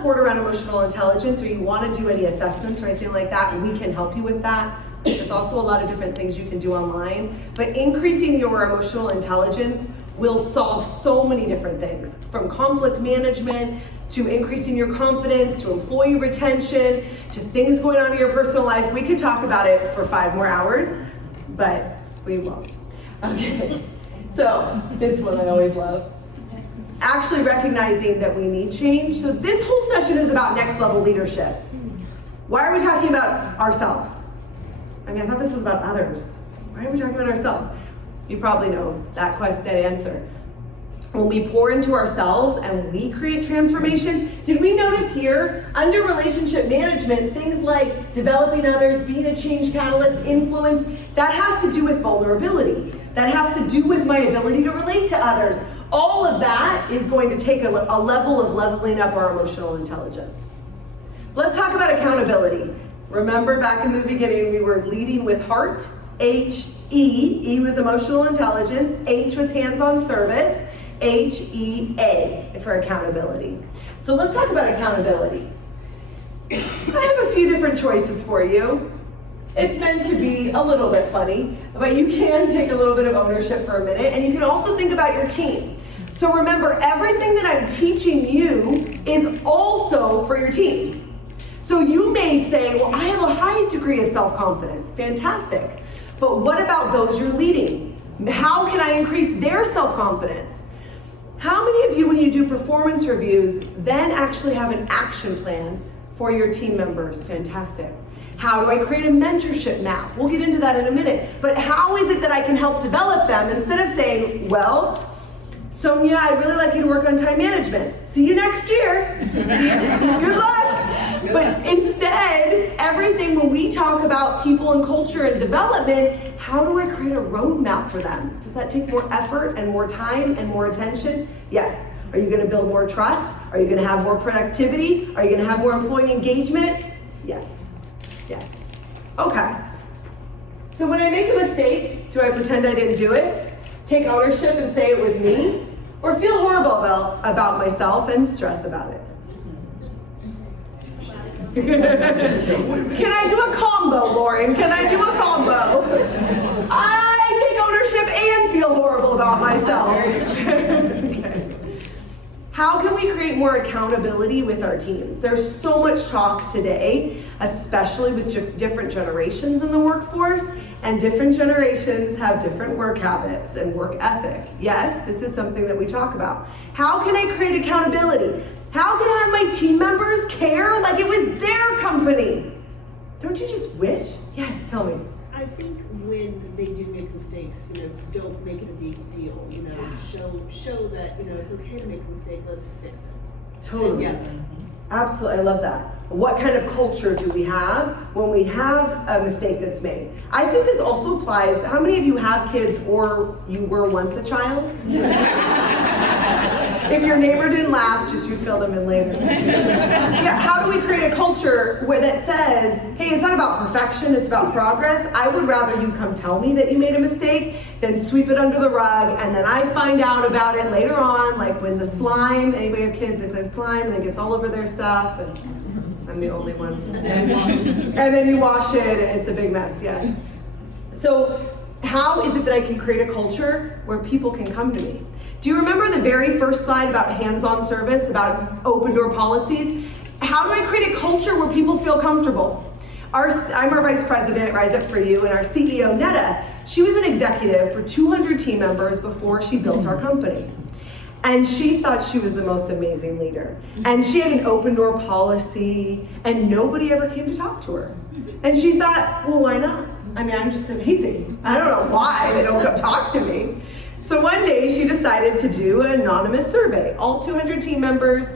support around emotional intelligence, or you want to do any assessments or anything like that, we can help you with that. There's also a lot of different things you can do online, but increasing your emotional intelligence will solve so many different things, from conflict management, to increasing your confidence, to employee retention, to things going on in your personal life. We could talk about it for 5 more hours, but we won't. Okay, so this one I always love. Actually recognizing that we need change. So this whole session is about next level leadership. Why are we talking about ourselves? I mean, I thought this was about others. Why are we talking about ourselves? You probably know that question, that answer. When we pour into ourselves and we create transformation, did we notice here, under relationship management, things like developing others, being a change catalyst, influence, that has to do with vulnerability. That has to do with my ability to relate to others. All of that is going to take a level of leveling up our emotional intelligence. Let's talk about accountability. Remember back in the beginning, we were leading with heart, H, E. E was emotional intelligence, H was hands-on service, H-E-A for accountability. So let's talk about accountability. I have a few different choices for you. It's meant to be a little bit funny, but you can take a little bit of ownership for a minute, and you can also think about your team. So remember, everything that I'm teaching you is also for your team. So you may say, well, I have a high degree of self-confidence. Fantastic. But what about those you're leading? How can I increase their self-confidence? How many of you, when you do performance reviews, then actually have an action plan for your team members? Fantastic. How do I create a mentorship map? We'll get into that in a minute. But how is it that I can help develop them instead of saying, well, Sonia, I'd really like you to work on time management. See you next year. Good luck. But instead, everything when we talk about people and culture and development, how do I create a roadmap for them? Does that take more effort and more time and more attention? Yes. Are you going to build more trust? Are you going to have more productivity? Are you going to have more employee engagement? Yes. Yes. Okay. So when I make a mistake, do I pretend I didn't do it? Take ownership and say it was me? Or feel horrible about myself and stress about it? Can I do a combo, Lauren? Can I do a combo? I take ownership and feel horrible about myself. Okay. How can we create more accountability with our teams? There's so much talk today, especially with different generations in the workforce, and different generations have different work habits and work ethic. Yes, this is something that we talk about. How can I create accountability? How can I have my team members care like it was their company? Don't you just wish? Yes, tell me. I think when they do make mistakes, don't make it a big deal. Show that it's okay to make a mistake. Let's fix it together. Absolutely, I love that. What kind of culture do we have when we have a mistake that's made? I think this also applies. How many of you have kids or you were once a child? If your neighbor didn't laugh, just you fill them in later. Yeah, how do we create a culture where that says, hey, it's not about perfection, it's about progress. I would rather you come tell me that you made a mistake than sweep it under the rug, and then I find out about it later on, like when the slime, anybody have kids, they play slime, and it gets all over their stuff, and I'm the only one. And then you wash it, and it's a big mess, yes. So how is it that I can create a culture where people can come to me? Do you remember the very first slide about hands-on service, about open door policies? How do I create a culture where people feel comfortable? I'm our vice president at Rise Up For You, and our CEO, Netta, she was an executive for 200 team members before she built our company. And she thought she was the most amazing leader. And she had an open door policy, and nobody ever came to talk to her. And she thought, well, why not? I mean, I'm just amazing. I don't know why they don't come talk to me. So one day she decided to do an anonymous survey. All 200 team members,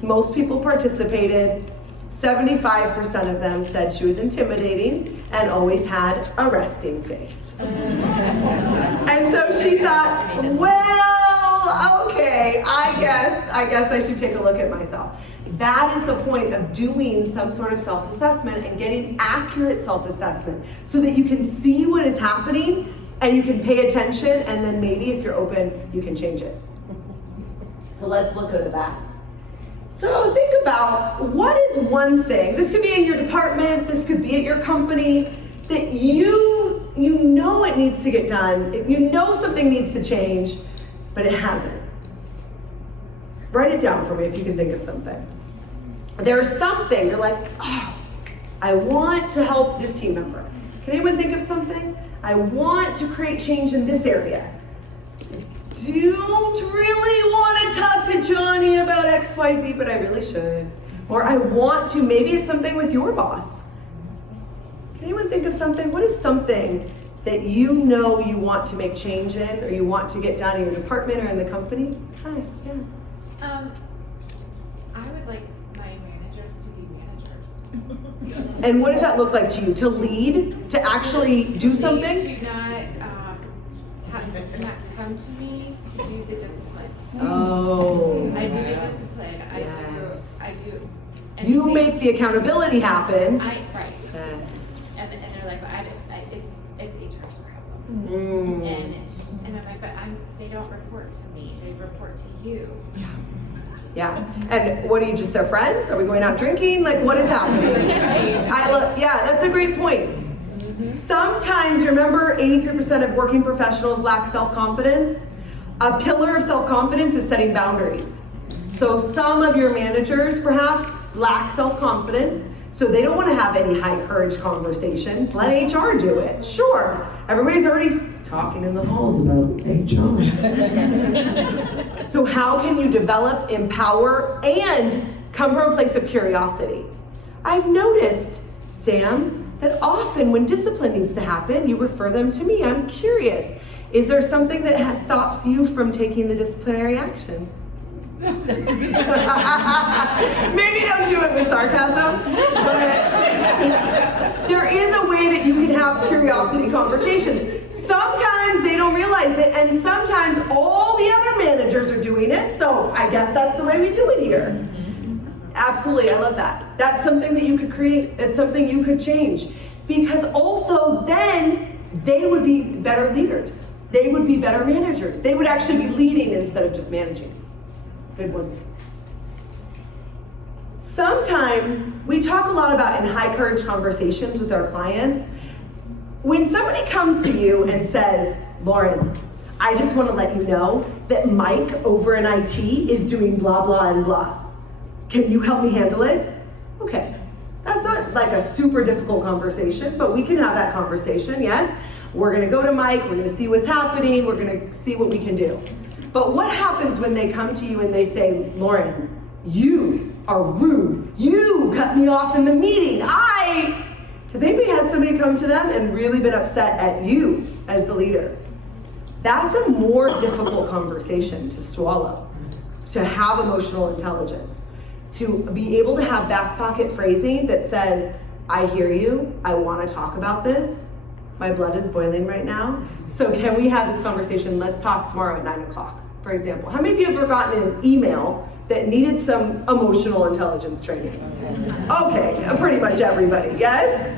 most people participated. 75% of them said she was intimidating and always had a resting face. And so she thought, well, okay, I guess I should take a look at myself. That is the point of doing some sort of self-assessment and getting accurate self-assessment so that you can see what is happening and you can pay attention, and then maybe if you're open, you can change it. So let's look at that. So think about, what is one thing, this could be in your department, this could be at your company, that you know it needs to get done, you know something needs to change, but it hasn't. Write it down for me if you can think of something. There's something, you're like, oh, I want to help this team member. Can anyone think of something? I want to create change in this area. Don't really want to talk to Johnny about XYZ, but I really should. Or I want to, maybe it's something with your boss. Can anyone think of something? What is something that you know you want to make change in, or you want to get done in your department or in the company? Hi, yeah. I would like my managers to be managers. And what does that look like to you? To lead? To actually do something? To not come to me to do the discipline. Oh. I do the discipline. Yes. I do. You make the accountability happen. Right. Yes. And they're like, it's HR's problem. And I'm like, but they don't report to me. They report to you. Yeah. And what are you, just their friends? Are we going out drinking? Like, what is happening? Yeah, that's a great point. Sometimes, remember, 83% of working professionals lack self-confidence. A pillar of self-confidence is setting boundaries. So some of your managers, perhaps, lack self-confidence, so they don't want to have any high courage conversations. Let HR do it. Sure, everybody's already talking in the halls about HR. So how can you develop, empower, and come from a place of curiosity? I've noticed, Sam, that often when discipline needs to happen, you refer them to me. I'm curious. Is there something that stops you from taking the disciplinary action? Maybe don't do it with sarcasm, but there is a way that you can have curiosity conversations. Sometimes they don't realize it, and sometimes all the other managers are doing it, so I guess that's the way we do it here. Absolutely, I love that. That's something that you could create, that's something you could change. Because also then, they would be better leaders. They would be better managers. They would actually be leading instead of just managing. Good one. Sometimes, we talk a lot about in high courage conversations with our clients, when somebody comes to you and says, Lauren, I just want to let you know that Mike over in IT is doing blah, blah, and blah. Can you help me handle it? Okay. That's not like a super difficult conversation, but we can have that conversation, yes? We're gonna go to Mike, we're gonna see what's happening, we're gonna see what we can do. But what happens when they come to you and they say, Lauren, you are rude. You cut me off in the meeting. Has anybody had somebody come to them and really been upset at you as the leader? That's a more difficult conversation to swallow, to have emotional intelligence, to be able to have back pocket phrasing that says, I hear you, I want to talk about this, my blood is boiling right now, so can we have this conversation? Let's talk tomorrow at 9 o'clock, for example. How many of you have ever gotten an email that needed some emotional intelligence training? Okay, pretty much everybody, yes?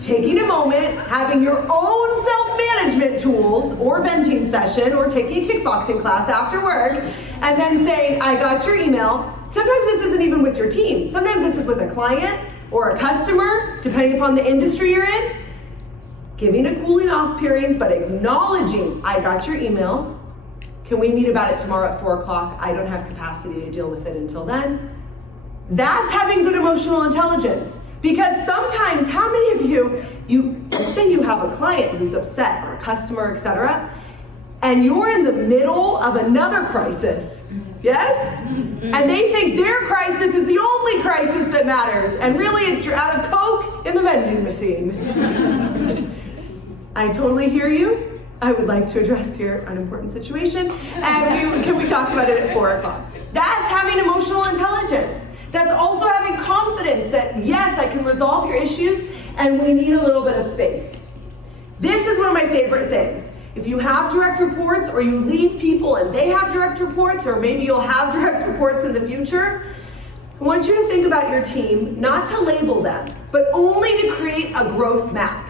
Taking a moment, having your own self-management tools or venting session or taking a kickboxing class after work, and then saying, I got your email. Sometimes this isn't even with your team. Sometimes this is with a client or a customer, depending upon the industry you're in. Giving a cooling off period, but acknowledging, I got your email. Can we meet about it tomorrow at 4 o'clock? I don't have capacity to deal with it until then. That's having good emotional intelligence. Because sometimes, how many of you say you have a client who's upset or a customer, etc., and you're in the middle of another crisis, yes? And they think their crisis is the only crisis that matters, and really it's you're out of Coke in the vending machine. I totally hear you. I would like to address your unimportant situation, and can we talk about it at 4 o'clock? That's having emotional intelligence. That's also having confidence that, yes, I can resolve your issues, and we need a little bit of space. This is one of my favorite things. If you have direct reports, or you lead people and they have direct reports, or maybe you'll have direct reports in the future, I want you to think about your team, not to label them, but only to create a growth map.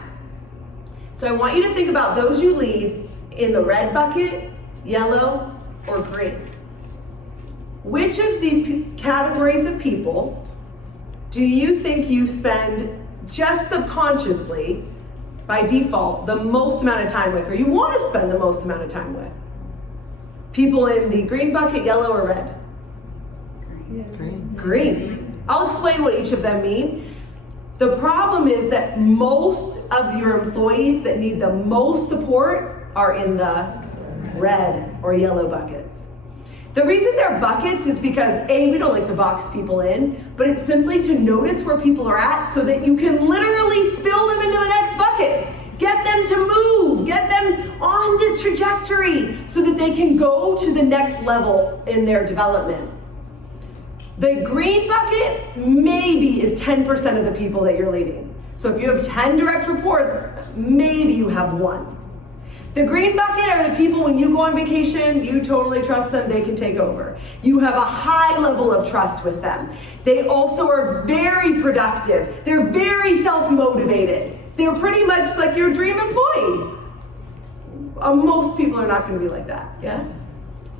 So I want you to think about those you lead in the red bucket, yellow, or green. which of the categories of people do you think you spend just subconsciously, by default, the most amount of time with, or you want to spend the most amount of time with? People in the green bucket, yellow, or red? Green. I'll explain what each of them mean. The problem is that most of your employees that need the most support are in the red or yellow buckets. The reason they're buckets is because A, we don't like to box people in, but it's simply to notice where people are at so that you can literally spill them into the next bucket. Get them to move, get them on this trajectory so that they can go to the next level in their development. The green bucket maybe is 10% of the people that you're leading. So if you have 10 direct reports, maybe you have one. The green bucket are the people when you go on vacation, you totally trust them, they can take over. You have a high level of trust with them. They also are very productive. They're very self-motivated. They're pretty much like your dream employee. Most people are not going to be like that, yeah?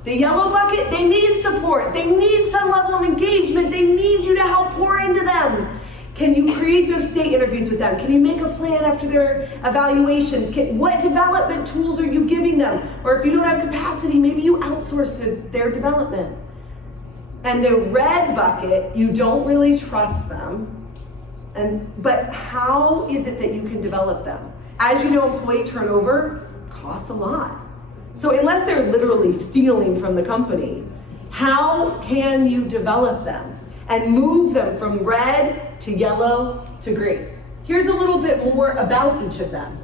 The yellow bucket, they need support. They need some level of engagement. They need you to help pour into them. Can you create those state interviews with them? Can you make a plan after their evaluations? What development tools are you giving them? Or if you don't have capacity, maybe you outsource to their development. And the red bucket, you don't really trust them. But how is it that you can develop them? As you know, employee turnover costs a lot. So unless they're literally stealing from the company, how can you develop them and move them from red to yellow to green? Here's a little bit more about each of them.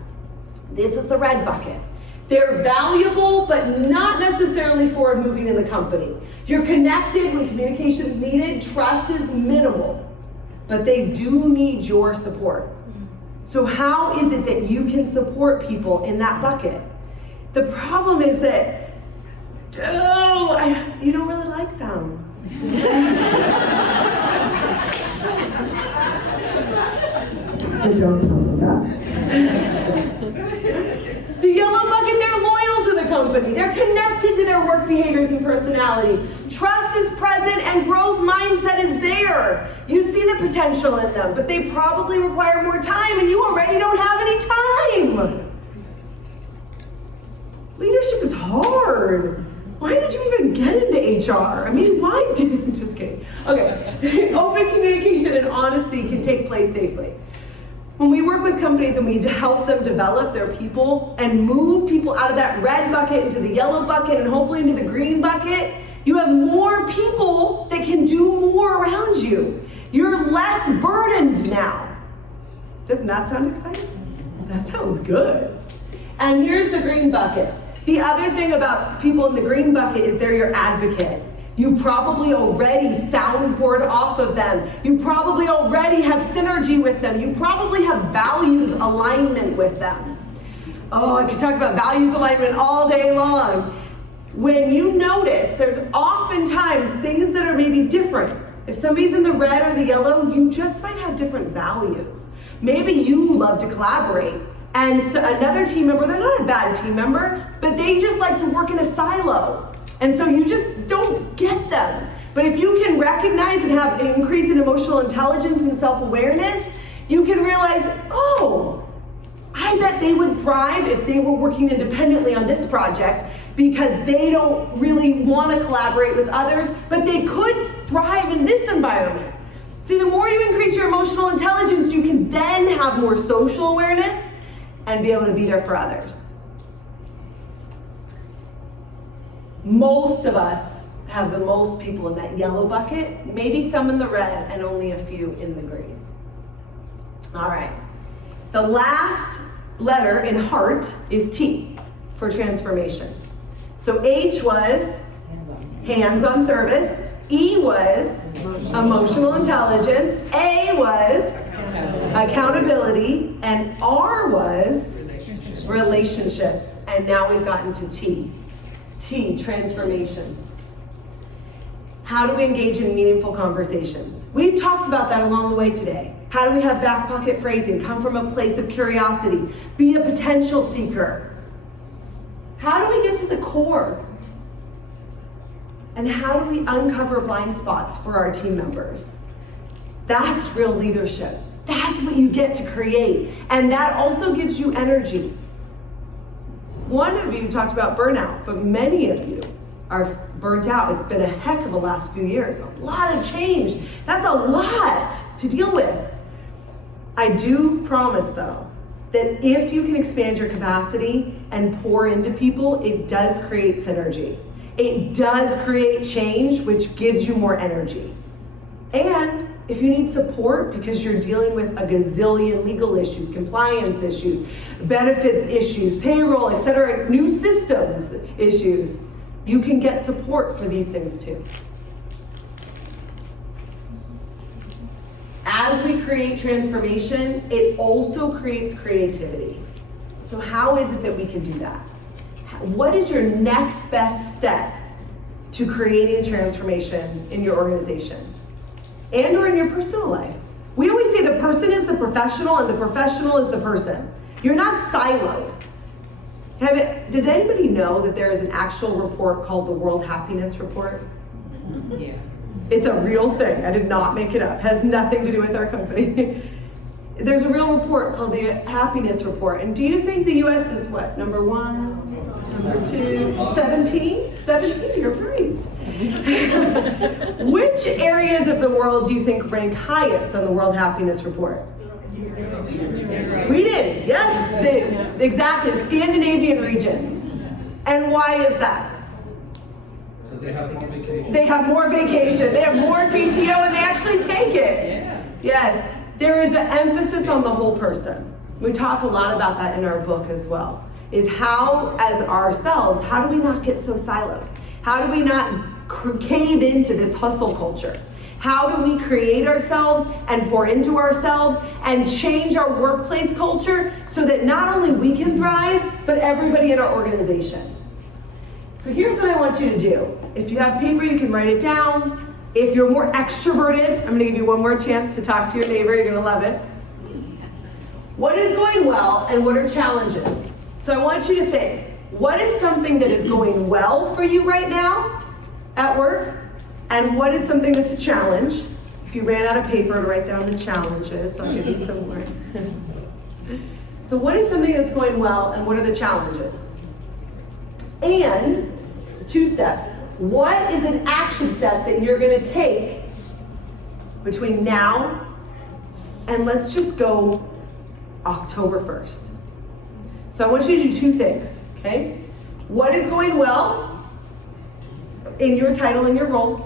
This is the red bucket. They're valuable, but not necessarily forward moving in the company. You're connected when communication is needed, trust is minimal, but they do need your support. So how is it that you can support people in that bucket? The problem is that, you don't really like them. Don't tell them that. The yellow bucket, they're loyal to the company. They're connected to their work behaviors and personality. Trust is present and growth mindset is there. You see the potential in them, but they probably require more time and you already don't have any time. Leadership is hard. Why did you even get into HR? I mean, why did, just kidding. Okay, open communication and honesty can take place safely. When we work with companies and we help them develop their people and move people out of that red bucket into the yellow bucket and hopefully into the green bucket, you have more people that can do more around you. You're less burdened now. Doesn't that sound exciting? That sounds good. And here's the green bucket. The other thing about people in the green bucket is they're your advocate. You probably already soundboard off of them. You probably already have synergy with them. You probably have values alignment with them. Oh, I could talk about values alignment all day long. When you notice, there's oftentimes things that are maybe different. If somebody's in the red or the yellow, you just might have different values. Maybe you love to collaborate. And so another team member, they're not a bad team member, but they just like to work in a silo. And so you just don't get them. But if you can recognize and have an increase in emotional intelligence and self-awareness, you can realize, oh, I bet they would thrive if they were working independently on this project because they don't really want to collaborate with others, but they could thrive in this environment. See, the more you increase your emotional intelligence, you can then have more social awareness and be able to be there for others. Most of us have the most people in that yellow bucket, maybe some in the red, and only a few in the green. All right. The last letter in heart is T for transformation. So H was hands-on service, E was emotional intelligence, A was accountability, and R was relationships. And now we've gotten to T. T, transformation. How do we engage in meaningful conversations? We've talked about that along the way today. How do we have back pocket phrasing, come from a place of curiosity, be a potential seeker? How do we get to the core And how do we uncover blind spots for our team members? That's real leadership. That's what you get to create. And that also gives you energy. One of you talked about burnout, but many of you are burnt out. It's been a heck of a last few years. A lot of change. That's a lot to deal with. I do promise though, that if you can expand your capacity and pour into people, it does create synergy. It does create change, which gives you more energy. And if you need support because you're dealing with a gazillion legal issues, compliance issues, benefits issues, payroll, etc., new systems issues, you can get support for these things too. As we create transformation, it also creates creativity. So how is it that we can do that? What is your next best step to creating transformation in your organization and or in your personal life? We always say the person is the professional and the professional is the person. You're not siloed. Did anybody know that there is an actual report called the World Happiness Report? Yeah. It's a real thing. I did not make it up. Has nothing to do with our company. There's a real report called the Happiness Report. And do you think the US is what? Number 1? Number 2? 17? 17, you're right. Which areas of the world do you think rank highest on the World Happiness Report? Sweden, yes, exactly, the Scandinavian regions. And why is that? Because they have more vacation. They have more vacation, they have more PTO, and they actually take it. Yeah. Yes, there is an emphasis on the whole person. We talk a lot about that in our book as well, is how, as ourselves, how do we not get so siloed? How do we not cave into this hustle culture? How do we create ourselves and pour into ourselves and change our workplace culture so that not only we can thrive, but everybody in our organization? So here's what I want you to do. If you have paper, you can write it down. If you're more extroverted, I'm gonna give you one more chance to talk to your neighbor, you're gonna love it. What is going well and what are challenges? So I want you to think, what is something that is going well for you right now at work? And what is something that's a challenge? If you ran out of paper to write down the challenges, I'll give you some more. So what is something that's going well and what are the challenges? And 2 steps. What is an action step that you're gonna take between now and let's just go October 1st. So I want you to do 2 things, okay? What is going well in your title and your role?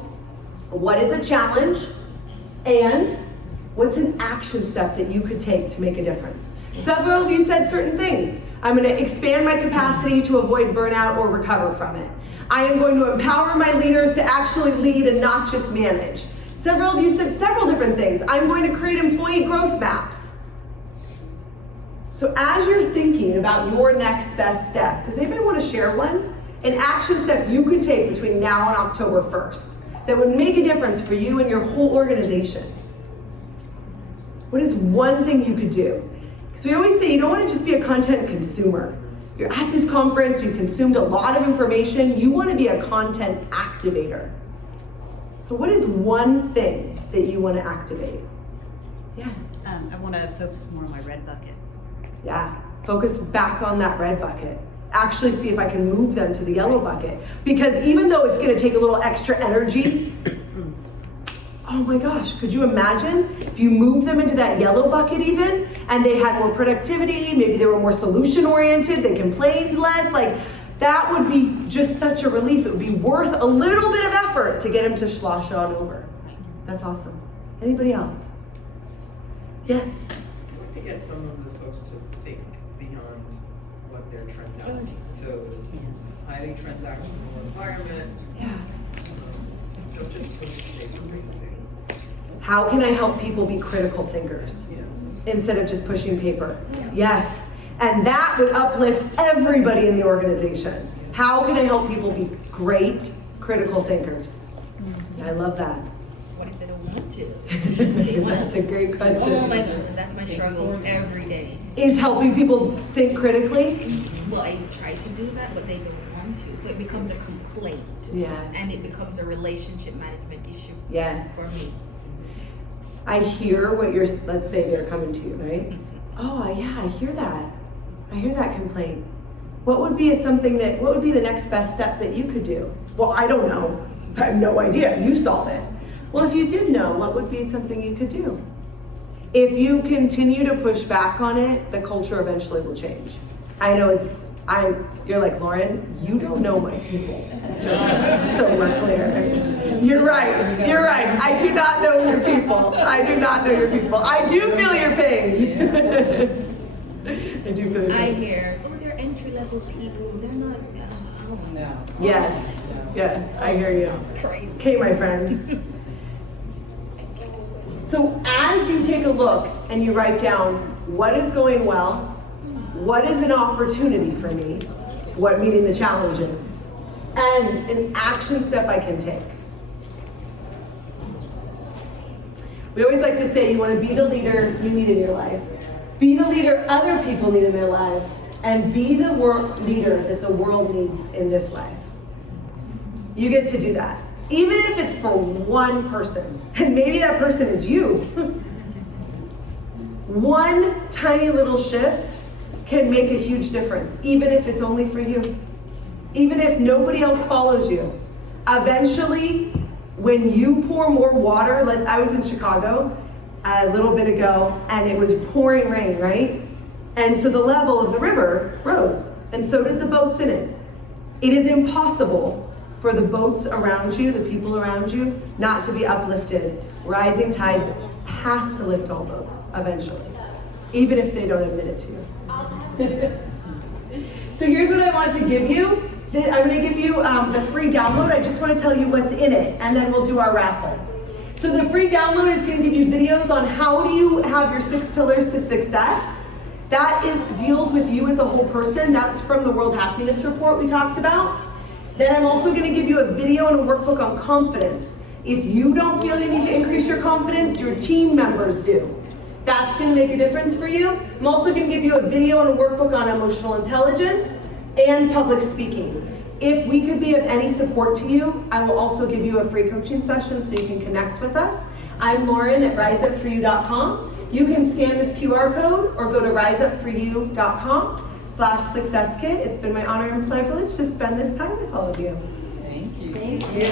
What is a challenge? And what's an action step that you could take to make a difference? Several of you said certain things. I'm going to expand my capacity to avoid burnout or recover from it. I am going to empower my leaders to actually lead and not just manage. Several of you said several different things. I'm going to create employee growth maps. So as you're thinking about your next best step, does anybody want to share one? An action step you could take between now and October 1st that would make a difference for you and your whole organization. What is one thing you could do? Because we always say you don't want to just be a content consumer. You're at this conference, you consumed a lot of information, you want to be a content activator. So what is one thing that you want to activate? Yeah. I want to focus more on my red bucket. Yeah, focus back on that red bucket. Actually see if I can move them to the yellow bucket. Because even though it's gonna take a little extra energy, oh my gosh, could you imagine if you move them into that yellow bucket even, and they had more productivity, maybe they were more solution oriented, they complained less, like that would be just such a relief. It would be worth a little bit of effort to get them to slosh on over. That's awesome. Anybody else? Yes? I'd like to get some of the folks to think beyond what their trends are. So, highly transactional environment. Yeah. Don't just push paper things. How can I help people be critical thinkers instead of just pushing paper? Yes. And that would uplift everybody in the organization. How can I help people be great critical thinkers? I love that. What if they don't want to? That's a great question. Oh my goodness, that's my struggle every day. Is helping people think critically? well, I try to do that, but they don't want to. So it becomes a complaint. Yes. And it becomes a relationship management issue Yes. for me. I hear what you're, let's say they're coming to you, right? Oh, yeah, I hear that. I hear that complaint. What would be what would be the next best step that you could do? Well, I don't know. I have no idea. You solve it. Well, if you did know, what would be something you could do? If you continue to push back on it, the culture eventually will change. I know you're like, Lauren, you don't know my people. Just so we're clear. You're right. I do not know your people. I do feel your pain. I do feel your pain. I hear, oh, they're entry-level people. They're not, oh, No. Yes, I hear you. it's crazy. Okay, my friends. So as you take a look and you write down what is going well, what is an opportunity for me, what meaning the challenges, and an action step I can take. We always like to say you want to be the leader you need in your life, be the leader other people need in their lives, and be the leader that the world needs in this life. You get to do that. Even if it's for one person, and maybe that person is you. One tiny little shift can make a huge difference, even if it's only for you. Even if nobody else follows you. Eventually, when you pour more water, like I was in Chicago a little bit ago, and it was pouring rain, right? And so the level of the river rose, and so did the boats in it. It is impossible for the boats around you, the people around you, not to be uplifted. Rising tides has to lift all boats eventually, even if they don't admit it to you. So here's what I want to give you. I'm going to give you the free download. I just want to tell you what's in it, and then we'll do our raffle. So the free download is going to give you videos on how do you have your 6 pillars to success. That deals with you as a whole person. That's from the World Happiness Report we talked about. Then I'm also going to give you a video and a workbook on confidence. If you don't feel you need to increase your confidence, your team members do. That's going to make a difference for you. I'm also going to give you a video and a workbook on emotional intelligence and public speaking. If we could be of any support to you, I will also give you a free coaching session so you can connect with us. I'm Lauren at riseupforyou.com. You can scan this QR code or go to riseupforyou.com/successkit. It's been my honor and privilege to spend this time with all of you. Thank you. Thank you.